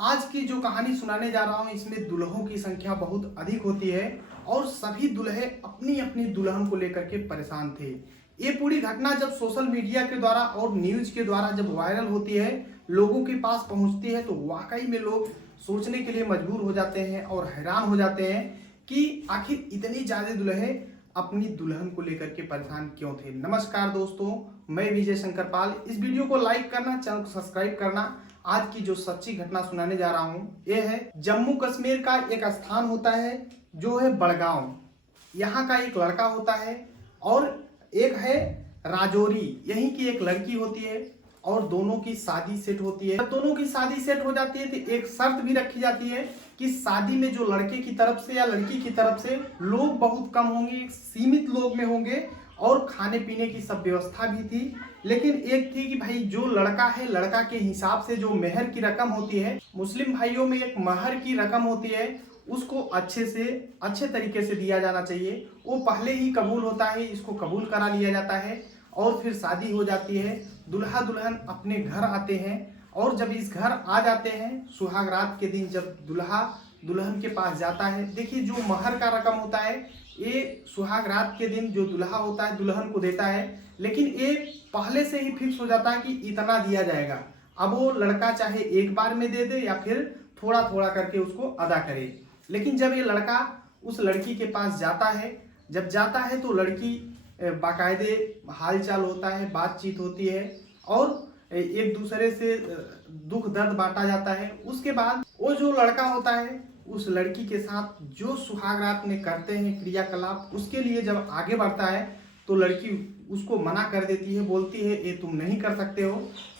आज की जो कहानी सुनाने जा रहा हूँ इसमें दुल्हों की संख्या बहुत अधिक होती है और सभी दुल्हे अपनी अपनी दुल्हन को लेकर के परेशान थे। ये पूरी घटना जब सोशल मीडिया के द्वारा और न्यूज के द्वारा जब वायरल होती है, लोगों के पास पहुंचती है, तो वाकई में लोग सोचने के लिए मजबूर हो जाते हैं और हैरान हो जाते हैं कि आखिर इतनी ज्यादा दुल्हे अपनी दुल्हन को लेकर के परेशान क्यों थे। नमस्कार दोस्तों, मैं विजय शंकर पाल। इस वीडियो को लाइक करना, चैनल को सब्सक्राइब करना। आज की जो सच्ची घटना सुनाने जा रहा हूँ ये है जम्मू कश्मीर का एक स्थान होता है जो है बड़गांव। यहाँ का एक लड़का होता है और एक है राजौरी, यहीं की एक लड़की होती है और दोनों की शादी सेट होती है। जब दोनों की शादी सेट हो जाती है तो एक शर्त भी रखी जाती है कि शादी में जो लड़के की तरफ से या लड़की की तरफ से लोग बहुत कम होंगे, सीमित लोग में होंगे और खाने पीने की सब व्यवस्था भी थी। लेकिन एक थी कि भाई जो लड़का है, लड़का के हिसाब से जो मेहर की रकम होती है, मुस्लिम भाइयों में एक महर की रकम होती है, उसको अच्छे तरीके से दिया जाना चाहिए। वो पहले ही कबूल होता है, इसको कबूल करा लिया जाता है और फिर शादी हो जाती है। दुल्हा दुल्हन अपने घर आते हैं और जब इस घर आ जाते हैं, सुहाग रात के दिन जब दुल्हा दुल्हन के पास जाता है, देखिए जो महर का रकम होता है ये सुहाग रात के दिन जो दुल्हा होता है दुल्हन को देता है, लेकिन ये पहले से ही फिक्स हो जाता है कि इतना दिया जाएगा। अब वो लड़का चाहे एक बार में दे दे या फिर थोड़ा थोड़ा करके उसको अदा करे। लेकिन जब ये लड़का उस लड़की के पास जाता है, जब जाता है तो लड़की बाकायदे हालचाल होता है, बातचीत होती है और एक दूसरे से दुख दर्द बांटा जाता है। उसके बाद वो जो लड़का होता है उस लड़की के साथ जो सुहाग रात में करते हैं क्रियाकलाप, उसके लिए जब आगे बढ़ता है तो लड़की उसको मना कर देती है, बोलती है ये तुम नहीं कर सकते हो।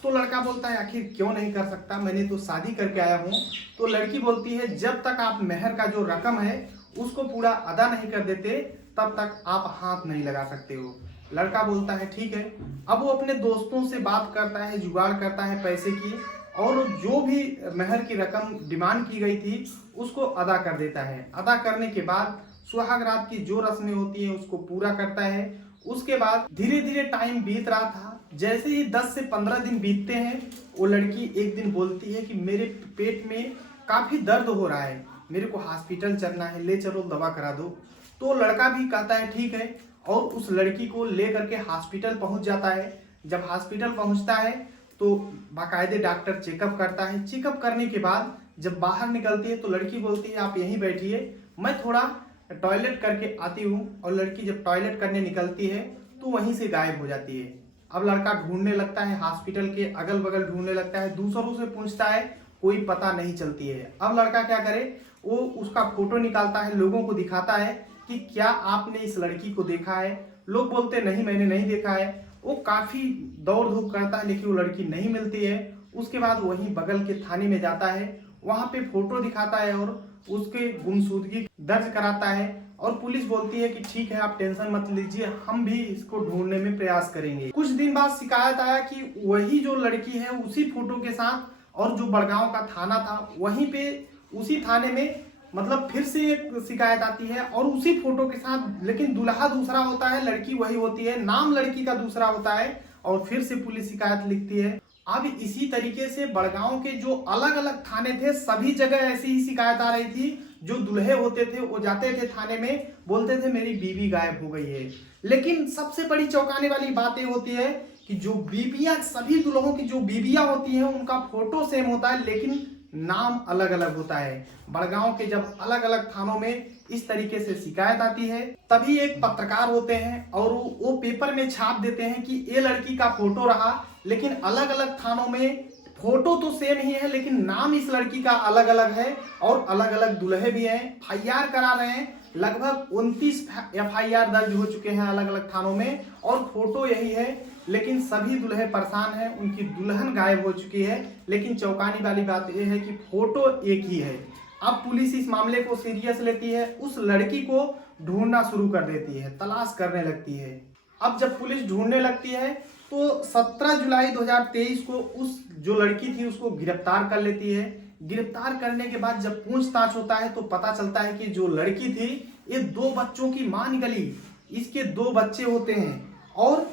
तो लड़का बोलता है आखिर क्यों नहीं कर सकता, मैंने तो शादी करके आया हूँ। तो लड़की बोलती है जब तक आप मेहर का जो रकम है उसको पूरा अदा नहीं कर देते तब तक आप हाथ नहीं लगा सकते हो। लड़का बोलता है ठीक है। अब वो अपने दोस्तों से बात करता है, जुगाड़ करता है पैसे की और जो भी मेहर की रकम डिमांड की गई थी उसको अदा कर देता है। अदा करने के बाद सुहाग रात की जो रस्में होती हैं उसको पूरा करता है। उसके बाद धीरे धीरे टाइम बीत रहा था। जैसे ही 10 से 15 दिन बीतते हैं, वो लड़की एक दिन बोलती है कि मेरे पेट में काफी दर्द हो रहा है, मेरे को हॉस्पिटल चलना है, ले चलो दवा करा दो। तो लड़का भी कहता है ठीक है और उस लड़की को ले करके हॉस्पिटल पहुंच जाता है। जब हॉस्पिटल पहुंचता है तो बाकायदे डॉक्टर चेकअप करता है। चेकअप करने के बाद जब बाहर निकलती है तो लड़की बोलती है आप यहीं बैठिए, मैं थोड़ा टॉयलेट करके आती हूँ। और लड़की जब टॉयलेट करने निकलती है तो वहीं से गायब हो जाती है। अब लड़का ढूंढने लगता है, हॉस्पिटल के अगल बगल ढूंढने लगता है, दूसरों से पूछता है, कोई पता नहीं चलती है। अब लड़का क्या करे, वो उसका फोटो निकालता है, लोगों को दिखाता है कि क्या आपने इस लड़की को देखा है। लोग बोलते नहीं मैंने नहीं देखा है। वो काफी दौड़ धूप करता है लेकिन वो लड़की नहीं मिलती है। उसके बाद वहीं बगल के थाने में जाता है, वहां पे फोटो दिखाता है और उसके गुमशुदगी दर्ज कराता है। और पुलिस बोलती है कि ठीक है आप टेंशन मत लीजिए, हम भी इसको ढूंढने में प्रयास करेंगे। कुछ दिन बाद शिकायत आया कि वही जो लड़की है उसी फोटो के साथ, और जो बड़गांव का थाना था वहीं पे उसी थाने में मतलब फिर से एक शिकायत आती है और उसी फोटो के साथ, लेकिन दुल्हा दूसरा होता है, लड़की वही होती है, नाम लड़की का दूसरा होता है। और फिर से पुलिस शिकायत लिखती है। अब इसी तरीके से बड़गांव के जो अलग अलग थाने थे सभी जगह ऐसी ही शिकायत आ रही थी। जो दुल्हे होते थे वो जाते थे थाने में, बोलते थे मेरी बीवी गायब हो गई है। लेकिन सबसे बड़ी चौंकाने वाली बात ये होती है कि जो बीबियां, सभी दुल्हों की जो बीबियां होती हैं उनका फोटो सेम होता है लेकिन नाम अलग अलग होता है। बड़गांव के जब अलग अलग थानों में इस तरीके से शिकायत आती है, तभी एक पत्रकार होते हैं और वो पेपर में छाप देते हैं कि ये लड़की का फोटो रहा, लेकिन अलग अलग थानों में फोटो तो सेम ही है लेकिन नाम इस लड़की का अलग अलग है और अलग अलग दुल्हे भी हैं। एफआईआर करा रहे हैं, लगभग 29 एफआईआर दर्ज हो चुके हैं अलग अलग थानों में और फोटो यही है। लेकिन सभी दुल्हे परेशान हैं, उनकी दुल्हन गायब हो चुकी है। लेकिन चौंकाने वाली बात यह है कि फोटो एक ही है। अब पुलिस इस मामले को सीरियस लेती है, उस लड़की को ढूंढना शुरू कर देती है, तलाश करने लगती है। अब जब पुलिस ढूंढने लगती है तो 17 जुलाई 2023 को उस जो लड़की थी उसको गिरफ्तार कर लेती है। गिरफ्तार करने के बाद जब पूछताछ होता है तो पता चलता है कि जो लड़की थी ये 2 बच्चों की मां निकली, इसके 2 बच्चे होते हैं और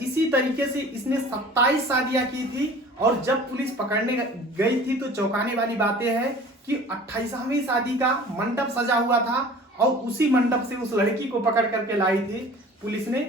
इसी तरीके से इसने 27 शादियां की थी और जब पुलिस पकड़ने गई थी तो चौंकाने वाली बातें हैं कि 28वीं शादी का मंडप सजा हुआ था और उसी मंडप से उस लड़की को पकड़ करके लाई थी पुलिस ने।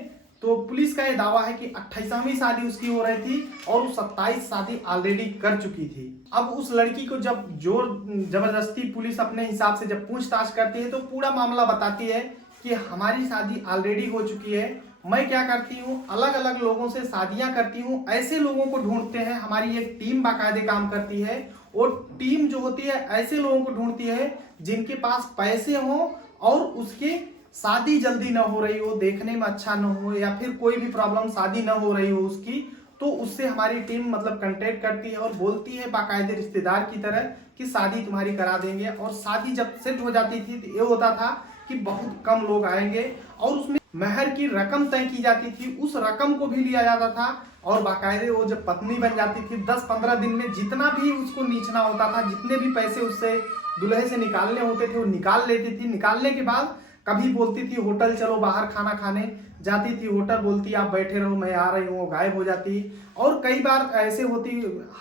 तो पुलिस का यह दावा है कि 28वीं शादी उसकी हो रही थी और वो 27 शादी ऑलरेडी कर चुकी थी। अब उस लड़की को जब जोर जबरदस्ती पुलिस अपने हिसाब से जब पूछताछ करती है तो पूरा मामला बताती है कि हमारी शादी ऑलरेडी हो चुकी है, मैं क्या करती हूँ अलग अलग लोगों से शादियां करती हूँ, ऐसे लोगों को ढूंढते हैं, हमारी एक टीम बाकायदे काम करती है और टीम जो होती है ऐसे लोगों को ढूंढती है जिनके पास पैसे हों और उसके शादी जल्दी ना हो रही हो, देखने में अच्छा ना हो या फिर कोई भी प्रॉब्लम शादी ना हो रही हो उसकी, तो उससे हमारी टीम मतलब कांटेक्ट करती है और बोलती है बाकायदे रिश्तेदार की तरह कि शादी तुम्हारी करा देंगे। और शादी जब सेट हो जाती थी तो ये होता था कि बहुत कम लोग आएंगे और उसमें महर की रकम तय की जाती थी, उस रकम को भी लिया जाता था और बाकायदे वो जब पत्नी बन जाती थी 10-15 दिन में जितना भी उसको नीचना होता था, जितने भी पैसे उससे दुल्हे से निकालने होते थे वो निकाल लेती थी। निकालने के बाद कभी बोलती थी होटल चलो बाहर खाना खाने, जाती थी होटल, बोलती आप बैठे रहो मैं आ रही हूँ, गायब हो जाती। और कई बार ऐसे होती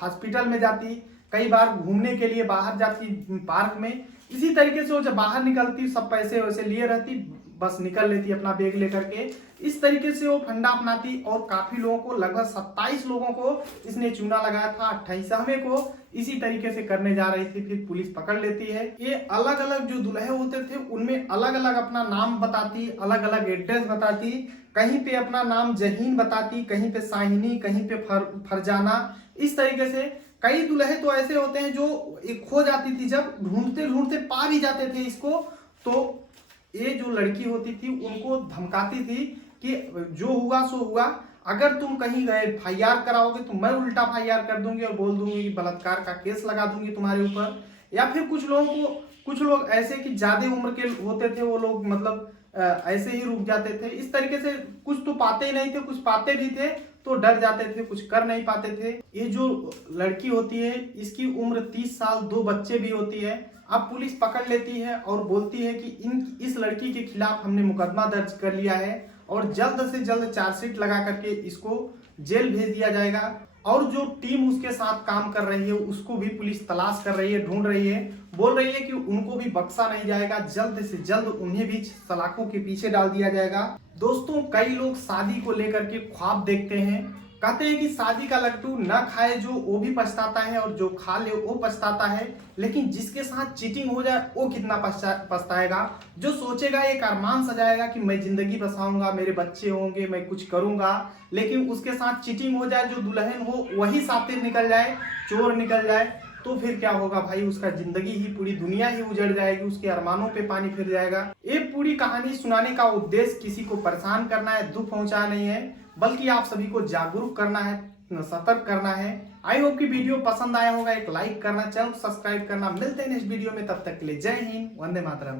हॉस्पिटल में जाती, कई बार घूमने के लिए बाहर जाती पार्क में। इसी तरीके से वो जब बाहर निकलती सब पैसे वैसे लिए रहती, बस निकल लेती अपना बैग लेकर के। इस तरीके से वो फंडा अपनाती और काफी लोगों को, लगभग 27 लोगों को इसने चूना लगाया था। 28वें को इसी तरीके से करने जा रही थी, फिर पुलिस पकड़ लेती है। ये अलग अलग जो दुल्हे होते थे उनमें अलग अलग अपना नाम बताती, अलग अलग एड्रेस बताती, कहीं पे अपना नाम जहीन बताती, कहीं पे साहिनी, कहीं पे फरजाना। इस तरीके से कई दुल्हे तो ऐसे होते हैं जो एक खो जाती थी, जब ढूंढते ढूंढते पा भी जाते थे इसको, तो ये जो लड़की होती थी उनको धमकाती थी कि जो हुआ सो हुआ, अगर तुम कहीं गए FIR कराओगे तो मैं उल्टा FIR कर दूंगी और बोल दूंगी बलात्कार का केस लगा दूंगी तुम्हारे ऊपर। या फिर कुछ लोग ऐसे कि ज्यादा उम्र के होते थे, वो लोग मतलब ऐसे ही रुक जाते थे। इस तरीके से कुछ तो पाते ही नहीं थे, कुछ पाते भी थे तो डर जाते थे, कुछ कर नहीं पाते थे। ये जो लड़की होती है इसकी उम्र 30 साल, 2 बच्चे भी होती है। अब पुलिस पकड़ लेती है और बोलती है कि इस लड़की के खिलाफ हमने मुकदमा दर्ज कर लिया है और जल्द से जल्द चार्जशीट लगा करके इसको जेल भेज दिया जाएगा। और जो टीम उसके साथ काम कर रही है उसको भी पुलिस तलाश कर रही है, ढूंढ रही है, बोल रही है कि उनको भी बख्शा नहीं जाएगा, जल्द से जल्द उन्हें भी सलाखों के पीछे डाल दिया जाएगा। दोस्तों, कई लोग शादी को लेकर के ख्वाब देखते हैं, कहते हैं कि शादी का लड्डू न खाए जो वो भी पछताता है और जो खा ले वो पछताता है, लेकिन जिसके साथ चीटिंग हो जाए वो कितना पछताएगा। जो सोचेगा एक अरमान सजाएगा कि मैं जिंदगी बसाऊंगा, मेरे बच्चे होंगे, मैं कुछ करूंगा, लेकिन उसके साथ चीटिंग हो जाए, जो दुल्हन हो वही सातिर निकल जाए, चोर निकल जाए, तो फिर क्या होगा भाई, उसका जिंदगी ही, पूरी दुनिया ही उजड़ जाएगी, उसके अरमानों पे पानी फिर जाएगा। ये पूरी कहानी सुनाने का उद्देश्य किसी को परेशान करना है, दुख पहुंचाना नहीं है, बल्कि आप सभी को जागरूक करना है, सतर्क करना है। आई होप कि वीडियो पसंद आया होगा, एक लाइक करना, चैनल सब्सक्राइब करना। मिलते हैं नेक्स्ट वीडियो में, तब तक के लिए जय हिंद, वंदे मातरम।